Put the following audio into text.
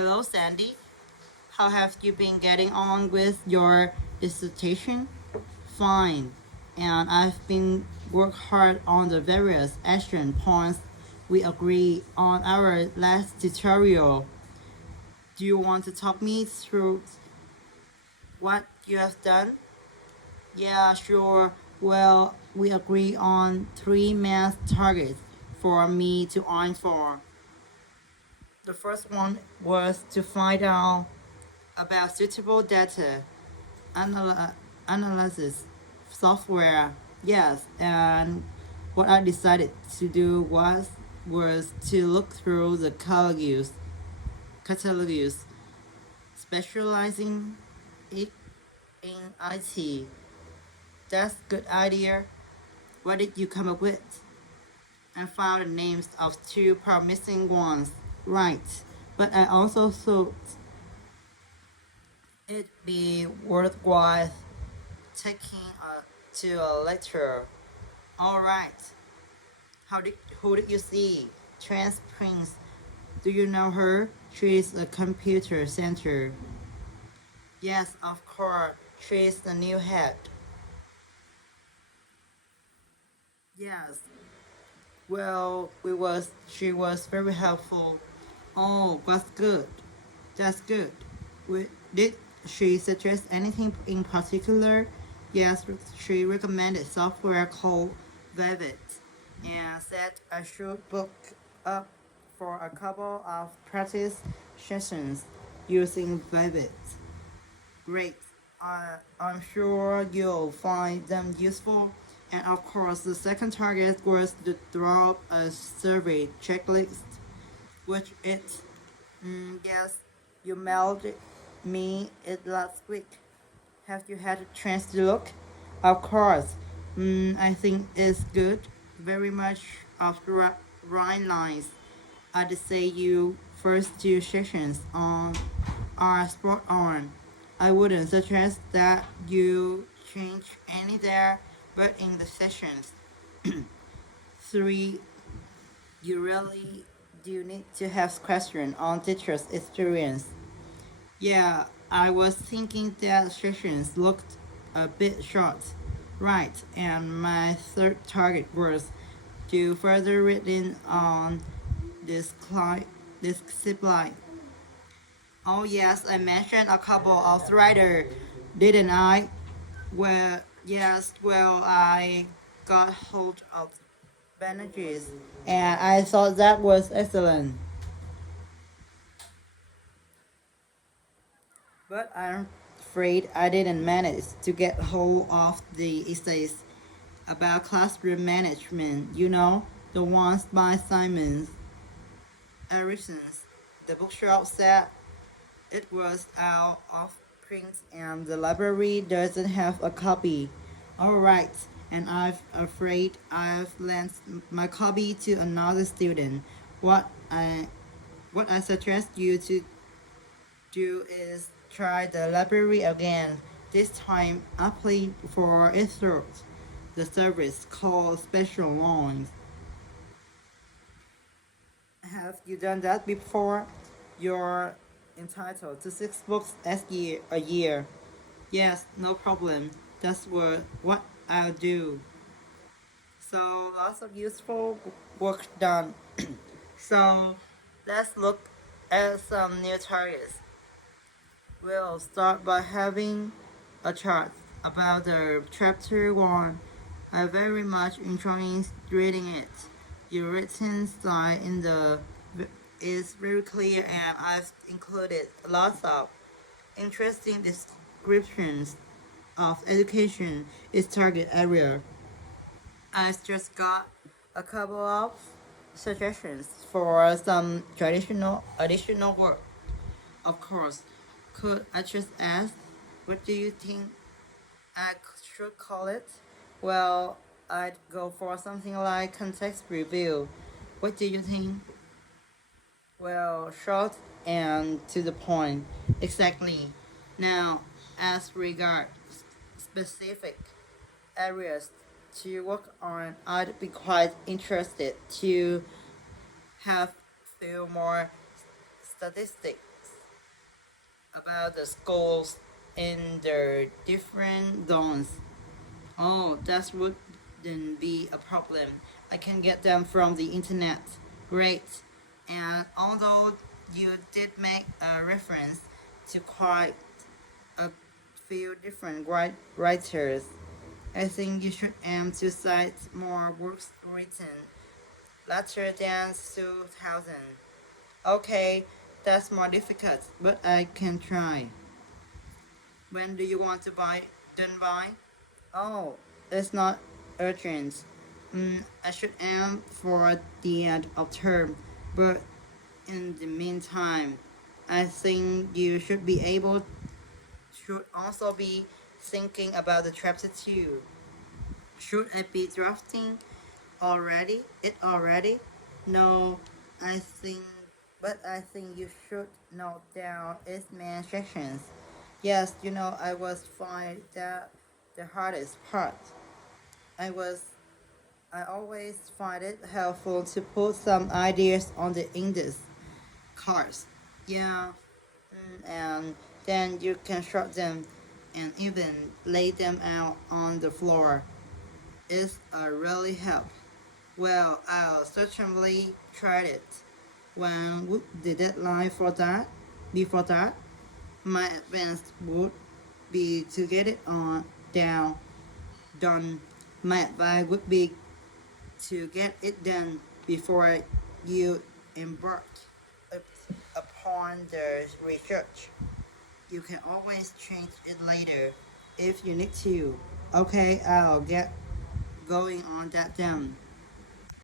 Hello, Sandy. How have you been getting on with your dissertation? Fine. And I've been work hard on the various action points we agreed on our last tutorial. Do you want to talk me through what you have done? Yeah, sure. Well, we agree on three math targets for me to aim for. The first one was to find out about suitable data anal- analysis software. Yes, and what I decided to do was to look through the catalogs, specializing it in IT. That's good idea. What did you come up with? I found the names of two promising ones. Right, but I also thought it'd be worthwhile taking to a lecture. All right. Who did you see? Trans Prince. Do you know her? She's a computer center. Yes, of course. She's the new head. Yes. Well, we was she was very helpful. Oh, that's good. That's good. Did she suggest anything in particular? Yes, she recommended software called Vivid and said I should book up for a couple of practice sessions using Vivid. Great. I'm sure you'll find them useful. And of course, the second target was to draw up a survey checklist, which it yes, you mailed me it last week. Have you had a chance to look? Of course. I think it's good. Very much of the right lines. I'd say you first two sections on are spot on. I wouldn't suggest that you change any there, but in the sessions three, you really do need to have question on teacher's experience. Yeah, I was thinking that sessions looked a bit short. Right, and my third target was to further reading on this this discipline. Oh yes, I mentioned a couple of writer, didn't I? Well, yes, well, I got hold of bandages, and I thought that was excellent. But I'm afraid I didn't manage to get hold of the essays about classroom management, the ones by Simon Erickson. The bookshop said it was out of print and the library doesn't have a copy. Alright, and I'm afraid I've lent my copy to another student. What I what I suggest you to do is try the library again. This time apply for excerpt. The service called Special Loans. Have you done that before? You're entitled to 6 books a year. Yes, no problem. That's what I'll do. So lots of useful work done. So let's look at some new targets. We'll start by having a chart about the chapter 1. I very much enjoying reading it. Your written style in the is very clear and I've included lots of interesting descriptions of education its target area. I've just got a couple of suggestions for some traditional additional work. Of course, could I just ask, what do you think I should call it? Well, I'd go for something like context review. What do you think? Well, short and to the point. Exactly. Now, as regards specific areas to work on, I'd be quite interested to have few more statistics. about the schools in the different zones. Oh, that wouldn't be a problem. I can get them from the internet. Great. And although you did make a reference to quite a few different writers, I think you should aim to cite more works written later than 2000. Okay, that's more difficult, but I can try. When do you want to buy? Done by? Oh, it's not urgent. I should aim for the end of term, but in the meantime, I think you should also be thinking about the chapter 2. Should I be drafting already? No, I think, but I think you should note down its main sections. Yes, I was find that the hardest part. I was, I always find it helpful to put some ideas on the index cards. Yeah, and then you can short them and even lay them out on the floor. It's a really help. Well, I'll certainly try it. When would the deadline for that? Before that, my advance would be to get it on down done. My advice would be to get it done before you embark upon the research. You can always change it later if you need to. Okay, I'll get going on that then.